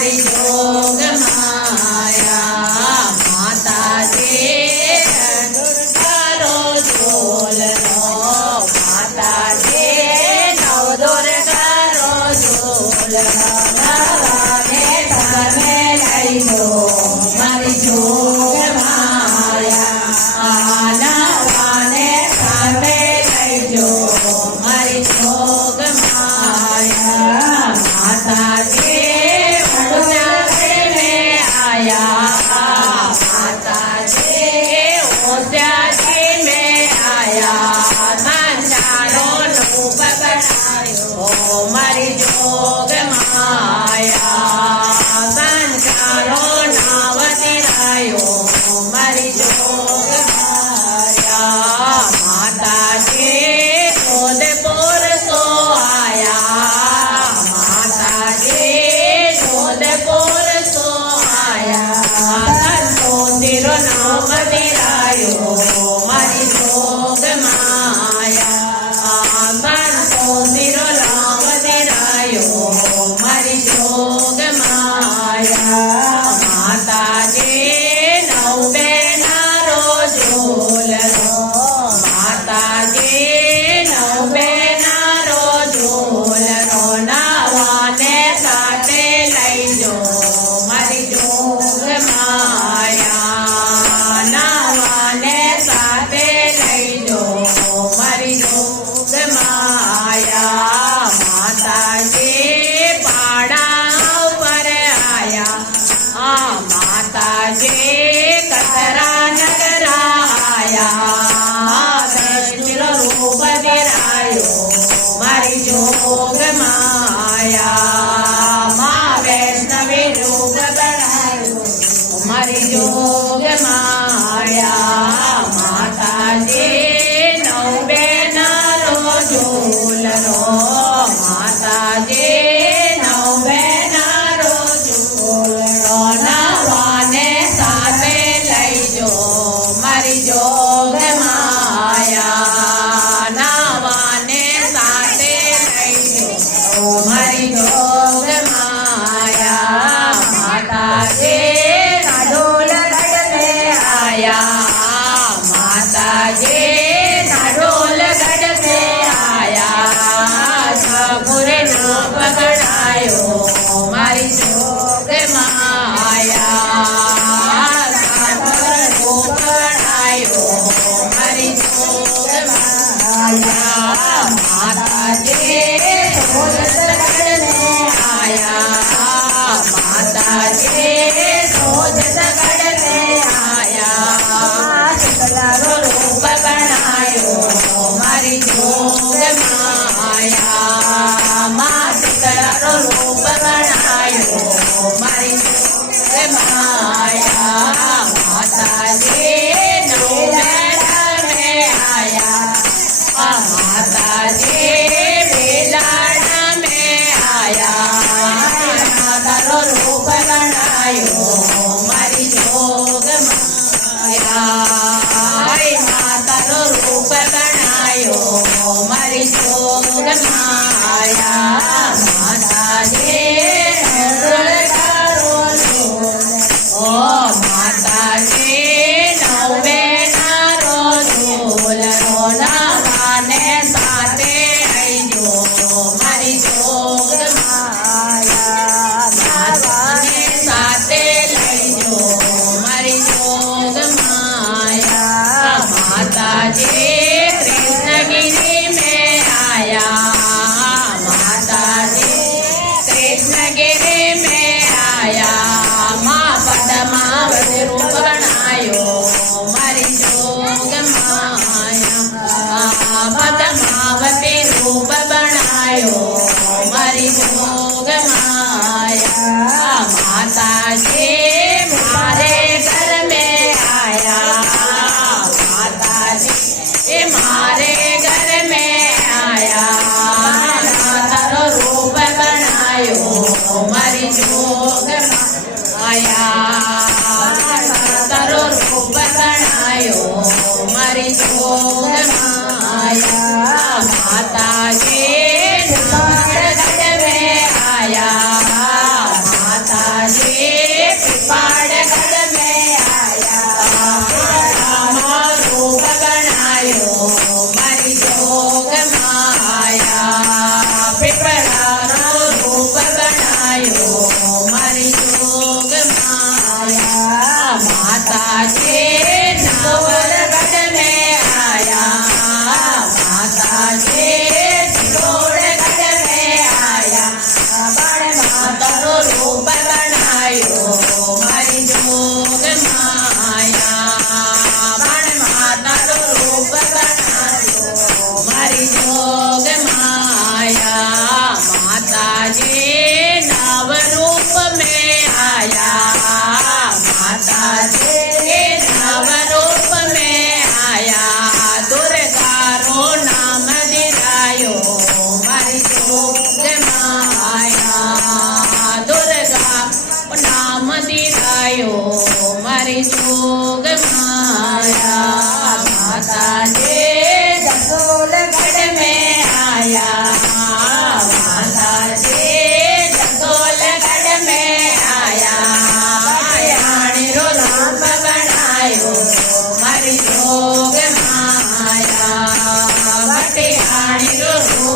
मारी जोग माया माताजी दुर्गारो झोलनो माताजी नव दुर्गारो झोलनो नवाने घरमे लई जो मारी जोग माया नवाने घरमे लई जो मारी जोग माया माताजी वडोदरा में आया माताजी ओद्याजी में आया संचारो रूप बनायो मारी जोग माया संचारो नाव दिरायो मारी जोग माया माताजी जोधपुर सो आया माताजी जोधपुर सो आया मंदिरो नाम दिरायो मारी जोग माया मंदिरो नाम दिरायो मारी जोग माया माताजी नौ बेनारो झोलनो माताजी नौ बेनारो झोलनो नावाने साथे लई जो मारी जोग माया नावाने साथे लई जो मारी जोग माया माताजी पाड़ा पर आया माताजी कतरा नगरा आया दर्शन रूप दिरायो मारी जोग माया माँ वैष्णवी रूप बनायो मारी जोग माया माताजी नौ बेनारो झोलनो माताजी नौ बेनारो झोलनो नवाने साथे लई जो मारी जोग माया नवाने साथे लई जो मारी जोग माया माताजी नाडोलगढ़ में आया माताजी नाडोलगढ़ में आया छपुरे नाम पकड़ायो मारी जोग माया पकड़ायो मारी जोग माया माताजी जोधगढ़ में आया माताजी जोधगढ़ में आया शीतलारो रूप बनायो मारी जोग माया माँ शीतलारो रूप बनायो मारी जोग माया माताजी नौ बेला में आया माताजी बेलाड़ा में आया मातारो रूप बनायो मारी जोग माया मातारो रूप बनायो मारी जोग माया माताजी दुर्गारो झोलनो माताजी नौ बेनारो झोलनो नवाने साथे आई जो मारी जोग माया नवाने साथे लई जो मारी जोग माया माताजी कृष्णगिरी में आया माताजी कृष्णगिरी में आया माँ पद्मावती रूप बनायो मारी जोग माया पद्मावती रूप बनायो मारी जोग माया माताजी मारे घर में आया माताजी मारे घर में आया तारो रूप बनायो मारी जोग माया तारो रूप बनायो मारी जोग माया माताजी नागढ़ में आया माता મારી જોગ માયા વટિયાણી રૂપ